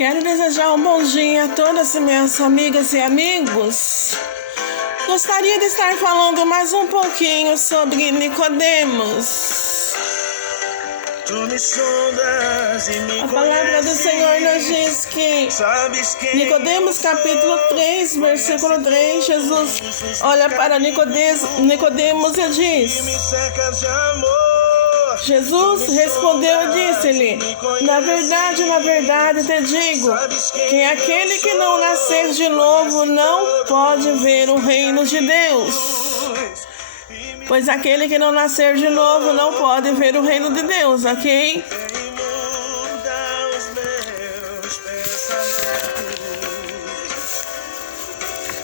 Quero desejar um bom dia a todas as minhas amigas e amigos. Gostaria de estar falando mais um pouquinho sobre Nicodemos. A palavra do Senhor nos diz que Nicodemos capítulo 3, versículo 3, Jesus olha para Nicodemos e diz: Jesus respondeu e disse-lhe: na verdade te digo, que aquele que não nascer de novo não pode ver o reino de Deus. Pois aquele que não nascer de novo não pode ver o reino de Deus, ok?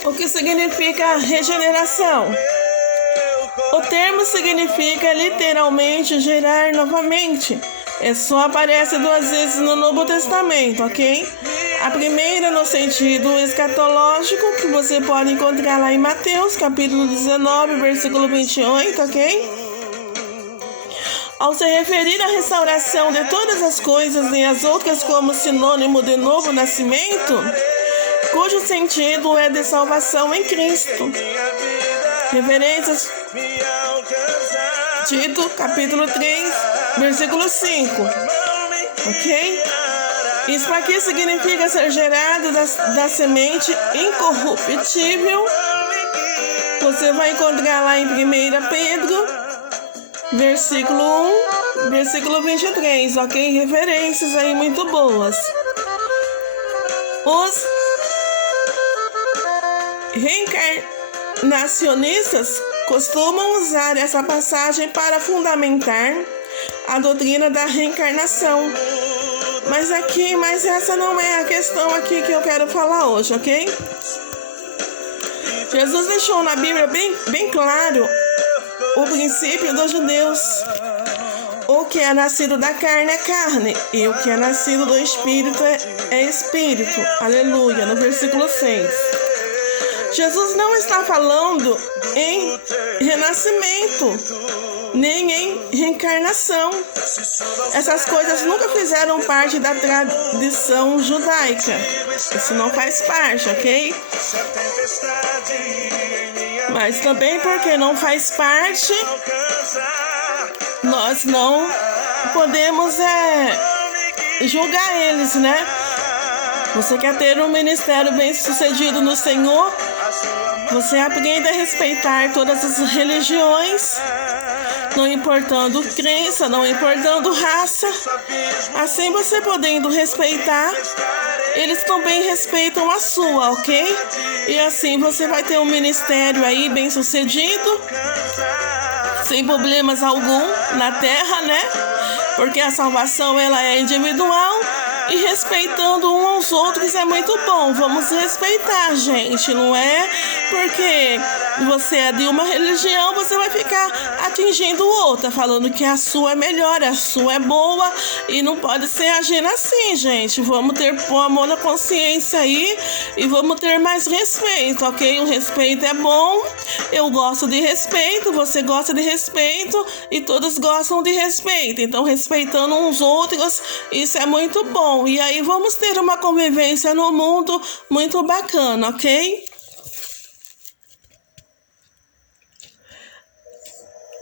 O que significa regeneração? O termo significa literalmente gerar novamente. Só aparece 2 vezes no Novo Testamento, ok? A primeira no sentido escatológico, que você pode encontrar lá em Mateus, capítulo 19, versículo 28, ok? Ao se referir à restauração de todas as coisas e as outras como sinônimo de novo nascimento, cujo sentido é de salvação em Cristo. Referências Tito, capítulo 3, versículo 5, ok? Isso aqui significa ser gerado da semente incorruptível. Você vai encontrar lá em 1 Pedro, versículo 1, versículo 23, ok? Referências aí muito boas. Os reencarnacionistas costumam usar essa passagem para fundamentar a doutrina da reencarnação. Mas essa não é a questão aqui que eu quero falar hoje, ok? Jesus deixou na Bíblia bem claro o princípio dos judeus. O que é nascido da carne é carne, e o que é nascido do Espírito é Espírito. Aleluia, no versículo 6. Jesus não está falando em renascimento, nem em reencarnação. Essas coisas nunca fizeram parte da tradição judaica. Isso não faz parte, ok? Mas também porque não faz parte, nós não podemos julgar eles, né? Você quer ter um ministério bem sucedido no Senhor? Você aprende a respeitar todas as religiões, não importando crença, não importando raça. Assim, você podendo respeitar, eles também respeitam a sua, ok? E assim você vai ter um ministério aí bem sucedido, sem problemas algum na terra, né? Porque a salvação ela é individual. E respeitando uns aos outros é muito bom. Vamos respeitar, gente. Não é porque você é de uma religião, você vai ficar atingindo outra, falando que a sua é melhor, a sua é boa. E não pode ser agindo assim, gente. Vamos pôr a mão na consciência aí e vamos ter mais respeito, ok? O respeito é bom. Eu gosto de respeito, você gosta de respeito e todos gostam de respeito. Então, respeitando uns outros, isso é muito bom. E aí vamos ter uma convivência no mundo muito bacana, ok?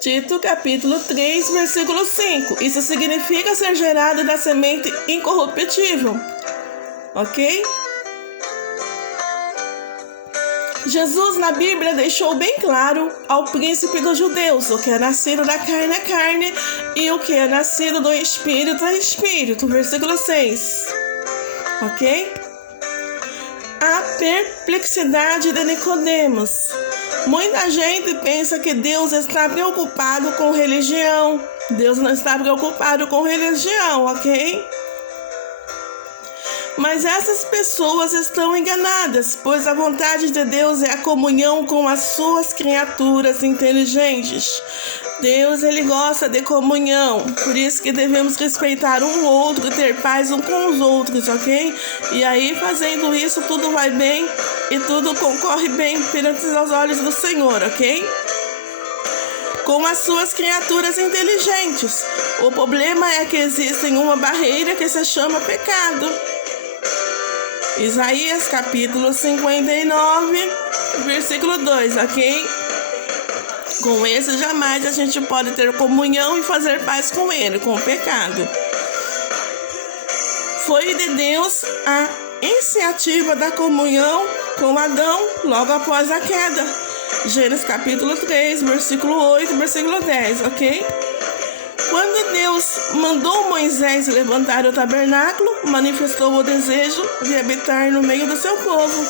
Tito, capítulo 3, versículo 5. Isso significa ser gerado da semente incorruptível, ok? Jesus na Bíblia deixou bem claro ao príncipe dos judeus: o que é nascido da carne é carne, e o que é nascido do Espírito é Espírito. Versículo 6. Ok? A perplexidade de Nicodemos. Muita gente pensa que Deus está preocupado com religião. Deus não está preocupado com religião, ok? Mas essas pessoas estão enganadas, pois a vontade de Deus é a comunhão com as suas criaturas inteligentes. Deus, ele gosta de comunhão, por isso que devemos respeitar um outro, ter paz um com os outros, ok? E aí, fazendo isso, tudo vai bem e tudo concorre bem perante os olhos do Senhor, ok? Com as suas criaturas inteligentes. O problema é que existe uma barreira que se chama pecado. Isaías capítulo 59, versículo 2, ok? Com esse jamais a gente pode ter comunhão e fazer paz com ele, com o pecado. Foi de Deus a iniciativa da comunhão com Adão logo após a queda. Gênesis capítulo 3, versículo 8, versículo 10, ok? Quando Deus mandou Moisés levantar o tabernáculo, manifestou o desejo de habitar no meio do seu povo.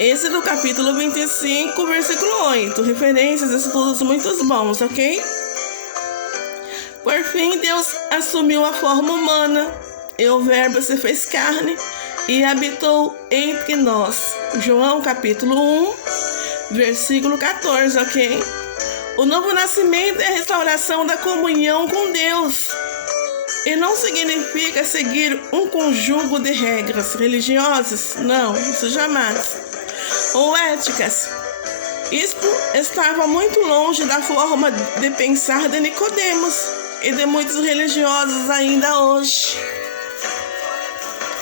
Esse do capítulo 25, versículo 8. Referências, estudos muito bons, ok? Por fim, Deus assumiu a forma humana, e o Verbo se fez carne e habitou entre nós. João capítulo 1, versículo 14, ok? O novo nascimento é a restauração da comunhão com Deus. E não significa seguir um conjunto de regras religiosas, não, isso jamais. Ou éticas. Isto estava muito longe da forma de pensar de Nicodemos e de muitos religiosos ainda hoje.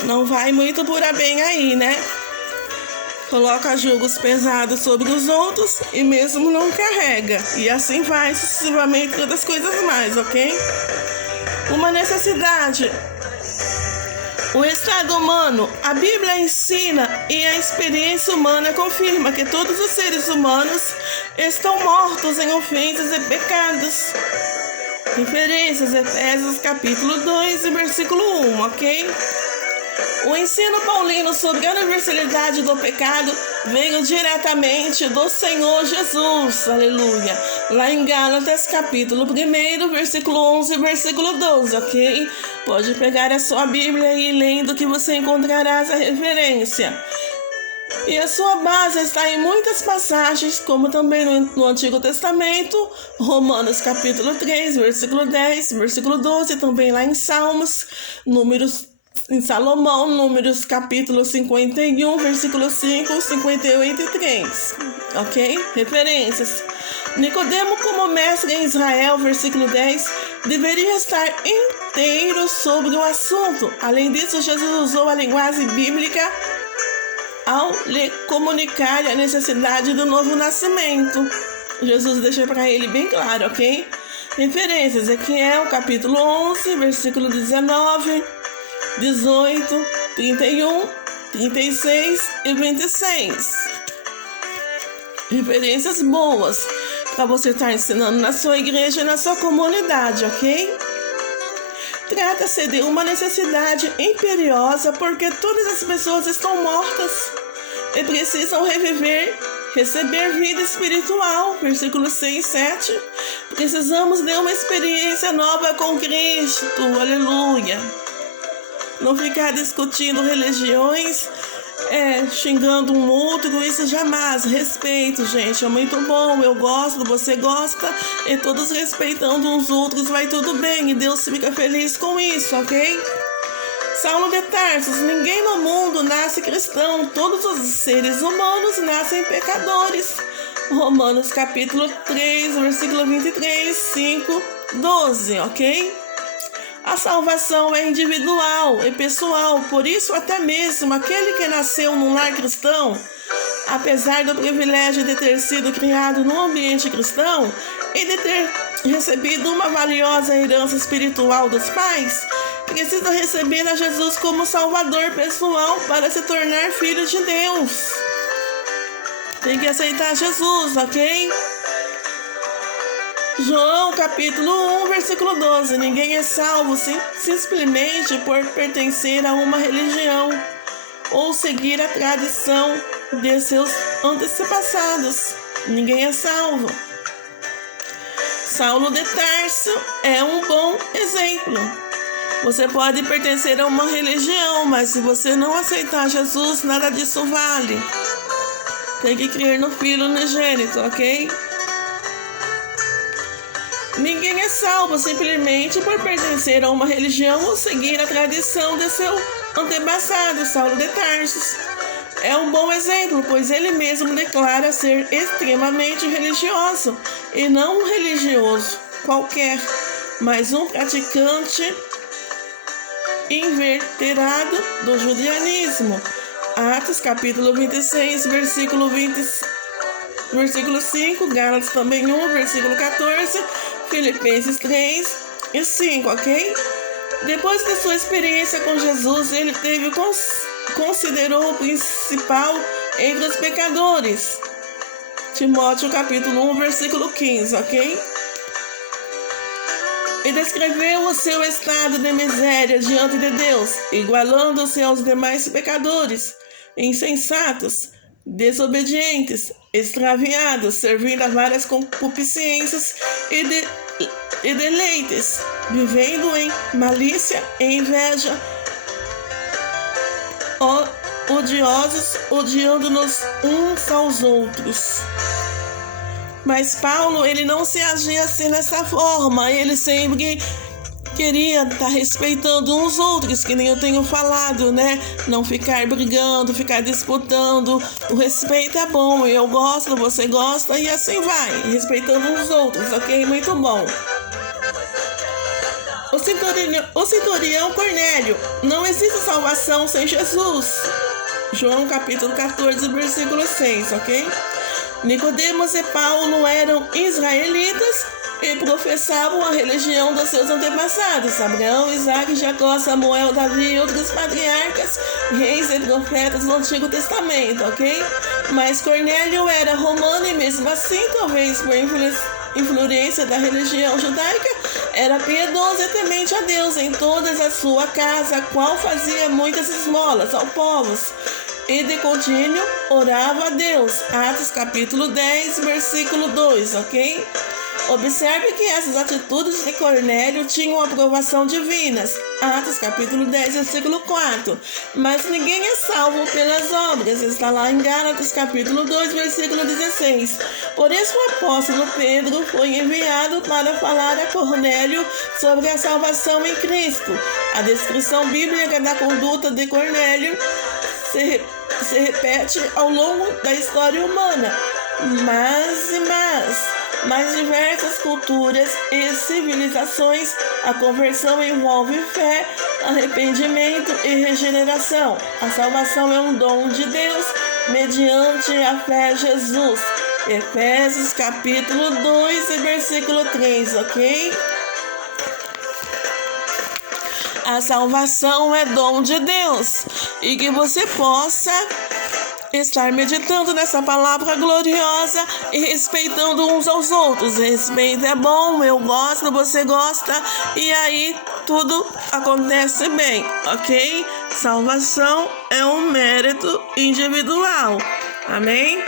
Não vai muito por bem aí, né? Coloca julgos pesados sobre os outros e mesmo não carrega. E assim vai sucessivamente outras coisas mais, ok? Uma necessidade. O estado humano, a Bíblia ensina e a experiência humana confirma que todos os seres humanos estão mortos em ofensas e pecados. Referências, Efésios capítulo 2 e versículo 1, ok? O ensino paulino sobre a universalidade do pecado veio diretamente do Senhor Jesus, aleluia. Lá em Gálatas, capítulo 1, versículo 11 e versículo 12, ok? Pode pegar a sua Bíblia e ir lendo que você encontrará essa referência. E a sua base está em muitas passagens, como também no Antigo Testamento, Romanos capítulo 3, versículo 10, versículo 12, também lá em Salmos, em Salomão, Números capítulo 51, versículo 5, 58 e 3, ok? Referências. Nicodemo, como mestre em Israel, versículo 10, deveria estar inteiro sobre o assunto. Além disso, Jesus usou a linguagem bíblica ao lhe comunicar a necessidade do novo nascimento. Jesus deixou para ele bem claro, ok? Referências. Ezequiel, capítulo 11, versículo 19, 18, 31, 36 e 26. Referências boas para você estar ensinando na sua igreja e na sua comunidade, ok? Trata-se de uma necessidade imperiosa porque todas as pessoas estão mortas e precisam receber vida espiritual. Versículos 6 e 7. Precisamos de uma experiência nova com Cristo, aleluia. Não ficar discutindo religiões, xingando um outro, isso jamais. Respeito, gente, é muito bom, eu gosto, você gosta, e todos respeitando uns outros, vai tudo bem, e Deus fica feliz com isso, ok? Saulo de Tarso, ninguém no mundo nasce cristão, todos os seres humanos nascem pecadores. Romanos capítulo 3, versículo 23, 5, 12, ok? A salvação é individual e pessoal, por isso até mesmo aquele que nasceu num lar cristão, apesar do privilégio de ter sido criado num ambiente cristão e de ter recebido uma valiosa herança espiritual dos pais, precisa receber a Jesus como Salvador pessoal para se tornar filho de Deus. Tem que aceitar Jesus, ok? João capítulo 1, versículo 12. Ninguém é salvo simplesmente por pertencer a uma religião ou seguir a tradição de seus antepassados. Ninguém é salvo. Saulo de Tarso é um bom exemplo. Você pode pertencer a uma religião, mas se você não aceitar Jesus, nada disso vale. Tem que crer no Filho unigênito, ok? Ninguém é salvo simplesmente por pertencer a uma religião ou seguir a tradição de seu antepassado, Saulo de Tarso. É um bom exemplo, pois ele mesmo declara ser extremamente religioso, e não um religioso qualquer, mas um praticante inveterado do judaísmo. Atos capítulo 26, versículo 5, Gálatas também 1, versículo 14, Filipenses 3 e 5, ok? Depois da sua experiência com Jesus, ele considerou o principal entre os pecadores. Timóteo capítulo 1, versículo 15, ok? E descreveu o seu estado de miséria diante de Deus, igualando-se aos demais pecadores, insensatos, desobedientes, extraviados, servindo a várias concupiscências e deleites, vivendo em malícia e inveja, odiosos, odiando-nos uns aos outros. Mas Paulo, ele não se agia assim dessa forma, ele sempre queria estar respeitando uns outros, que nem eu tenho falado, né? Não ficar brigando, ficar disputando. O respeito é bom, eu gosto, você gosta e assim vai, respeitando uns outros, ok? Muito bom. O centurião Cornélio, não existe salvação sem Jesus. João capítulo 14, versículo 6, ok? Nicodemos e Paulo eram israelitas e professavam a religião dos seus antepassados, Abraão, Isaac, Jacó, Samuel, Davi e outros patriarcas, reis e profetas do Antigo Testamento, ok? Mas Cornélio era romano e mesmo assim, talvez por influência da religião judaica, era piedoso e temente a Deus em toda a sua casa, a qual fazia muitas esmolas aos povos. E de contínuo orava a Deus. Atos capítulo 10, versículo 2, ok? Observe que essas atitudes de Cornélio tinham aprovação divina. Atos capítulo 10, versículo 4. Mas ninguém é salvo pelas obras. Está lá em Gálatas capítulo 2, versículo 16. Por isso o apóstolo Pedro foi enviado para falar a Cornélio sobre a salvação em Cristo. A descrição bíblica da conduta de Cornélio se repete ao longo da história humana, mas diversas culturas e civilizações, a conversão envolve fé, arrependimento e regeneração. A salvação é um dom de Deus mediante a fé em Jesus. Efésios capítulo 2 e versículo 3, ok? A salvação é dom de Deus e que você possa estar meditando nessa palavra gloriosa e respeitando uns aos outros. Respeito é bom, eu gosto, você gosta e aí tudo acontece bem, ok? Salvação é um mérito individual, amém?